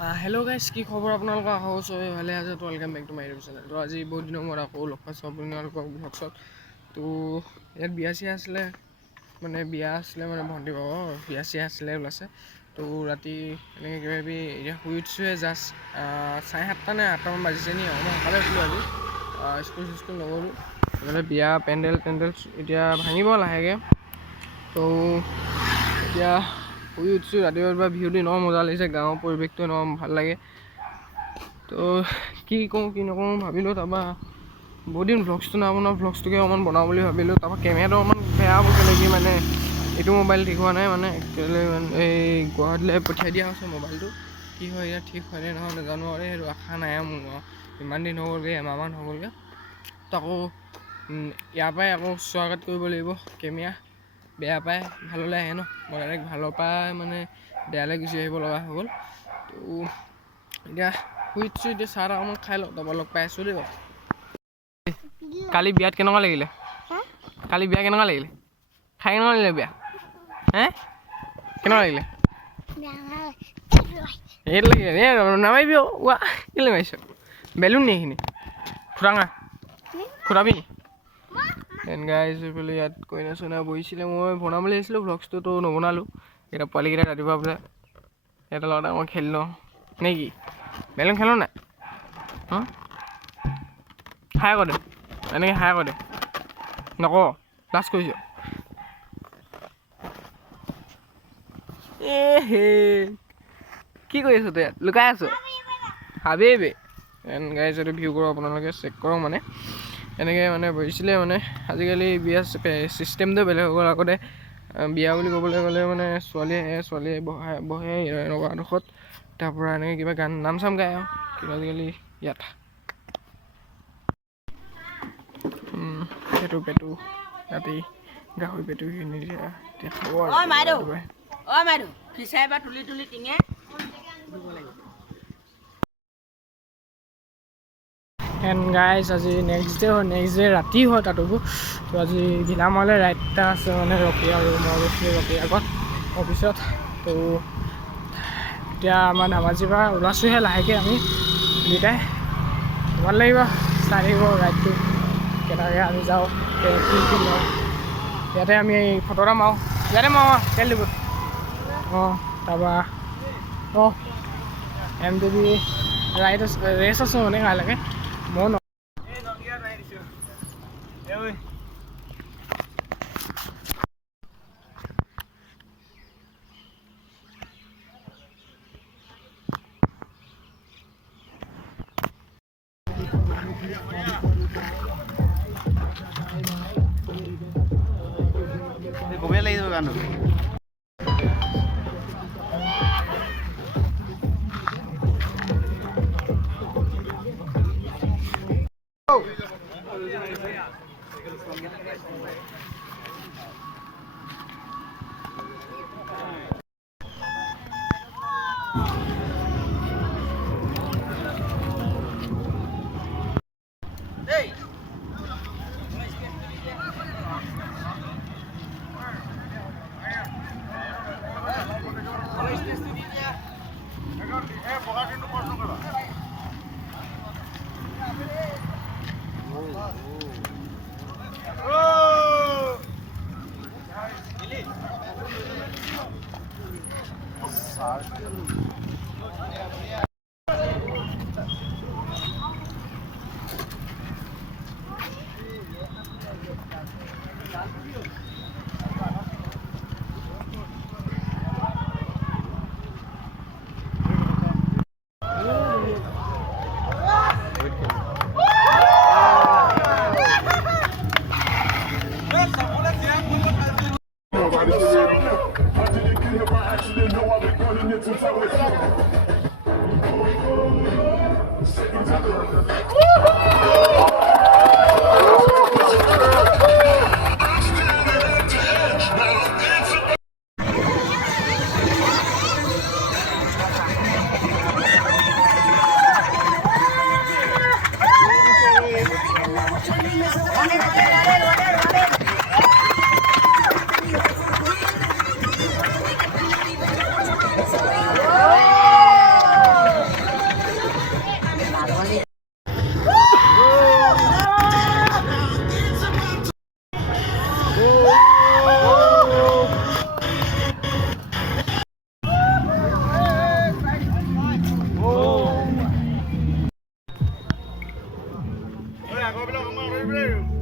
Hello guys, কি খবৰ আপোনালোকৰ আশা কৰিছোঁ ভালে আছে। তো welcome back to my YouTube channel. তো আজি বহুত দিনৰ মূৰত আকৌ লগ পাইছোঁ আপোনালোকক ব্লগছত। তো ইয়াত বিয়া চিয়া আছিলে মানে ভণ্টি বাবা বিয়া চিয়া আছিলে ওলাইছে। তো ৰাতি এনেকৈ কিবা কিবি এতিয়া শুই উঠিছোঁহে জাষ্ট 7:30 নে 8টামান বাজিছে নি। মই সকালে উঠিলোঁ আজি, স্কুল চিস্কুল নগ'লোঁ। সেইকাৰণে বিয়া পেণ্ডেল এতিয়া ভাঙিব লাহেকৈ। তো এতিয়া শুই উঠিছোঁ ৰাতিপুৱা ভিউটো ইমান মজা লাগিছে, গাঁৱৰ পৰিৱেশটো ইমান ভাল লাগে। তো কি কওঁ কি নকওঁ ভাবিলোঁ, তাৰপৰা বহুত দিন ভ্লগছটো নবনাওঁ, ভ্লগছটোকে অকণমান বনাওঁ বুলি ভাবিলোঁ। তাৰপৰা কেমেৰাটো অকণমান বেয়া হৈছে নেকি, মানে এইটো মোবাইল ঠিক হোৱা নাই, মানে একচুৱেলি এই গুৱাহাটীলৈ পঠিয়াই দিয়া হৈছে মোবাইলটো। কি হয় এতিয়া ঠিক হয়নে নহয় নাজানো আৰু, সেইটো আশা নাই আৰু মোৰ। ইমান দিন হৈ গ'লগৈ, এমাহমান হৈ গ'লগৈ। তো আকৌ ইয়াৰ পৰাই আকৌ স্বাগত কৰিব লাগিব। কেমেৰা বেয়া পাই ভাললৈ আহে ন, মই ডাইৰেক্ট ভালৰ পৰা মানে বেয়ালৈ গুচি আহিব লগা হৈ গ'ল। তো এতিয়া শুই উঠিছোঁ, এতিয়া চাহ অকণমান খাই লওঁ, তাৰপৰা লগ পাই আছোঁ দেই। কালি বিয়াত কেনেকুৱা লাগিলে? কালি বিয়া কেনেকুৱা লাগিলে? খাই কেনেকুৱা লাগিলে বিয়া? কেনেকুৱা লাগিলে? সেইটো লাগিলে নামাৰিবি ৱা, কেলৈ মাৰিছ? বেলুন নি এইখিনি ফুটাঙা ফুটাবি গাইজ। এইফালে ইয়াত কইনা চইনা বহিছিলে, মই বনাম বুলি আহিছিলোঁ ভ্লগছটো, তো নবনালোঁ। এতিয়া পোৱালিকেইটা ৰাতিপুৱা বোলে সিহঁতৰ লগত মই খেলি লওঁ নে কি? বেলুন খেলোঁ নাই? হাই আকৌ দে, এনেকৈ হাই আকৌ দে, নকওঁ লাজ কৰিছ। হে কি কৰি আছ তই? ইয়াত লুকাই আছ? হাবিবি গাইজ, এইটো ভিউ কৰক আপোনালোকে, চেক কৰক। মানে এনেকৈ মানে বহিছিলে, মানে আজিকালি বিয়া চিষ্টেমটো বেলেগ হৈ গ'ল। আগতে বিয়া বুলি ক'বলৈ গ'লে মানে ছোৱালীয়ে বহে এনেকুৱা এডোখৰত, তাৰপৰা এনেকৈ কিবা গান নাম চাম গায় আৰু। কিন্তু আজিকালি ইয়াত সেইটো পেটু ৰাতি গাহৰি পেটু সেইখিনি এতিয়া খাব আৰু ফিচাই বা তুলি টিঙে এণ্ড গাইজ আজি নেক্সট ডে ৰাতি হয় তাতো। তো আজি গিলামৰালৈ ৰাইড এটা আছে, মানে ৰকি আৰু মই গৈছিলোঁ ৰকি আগত অফিচত। তো এতিয়া আমাৰ ধেমাজিৰ পৰা ওলাইছোঁহে লাহেকৈ আমি দুয়োটাই। ভাল লাগিব চাই থাকিব ৰাইডটো, কেনেকৈ আমি যাওঁ কি লওঁ। ইয়াতে আমি ফটো এটা মাৰোঁ, ইয়াতে মাৰোঁ তেল দিব। তাৰপৰা MTB ৰাইড আছে, ৰেচ আছোঁ মানে কাইলৈকে। মই কবিয়ে লাগিব গানটো। আগৰবিলাক আমাৰ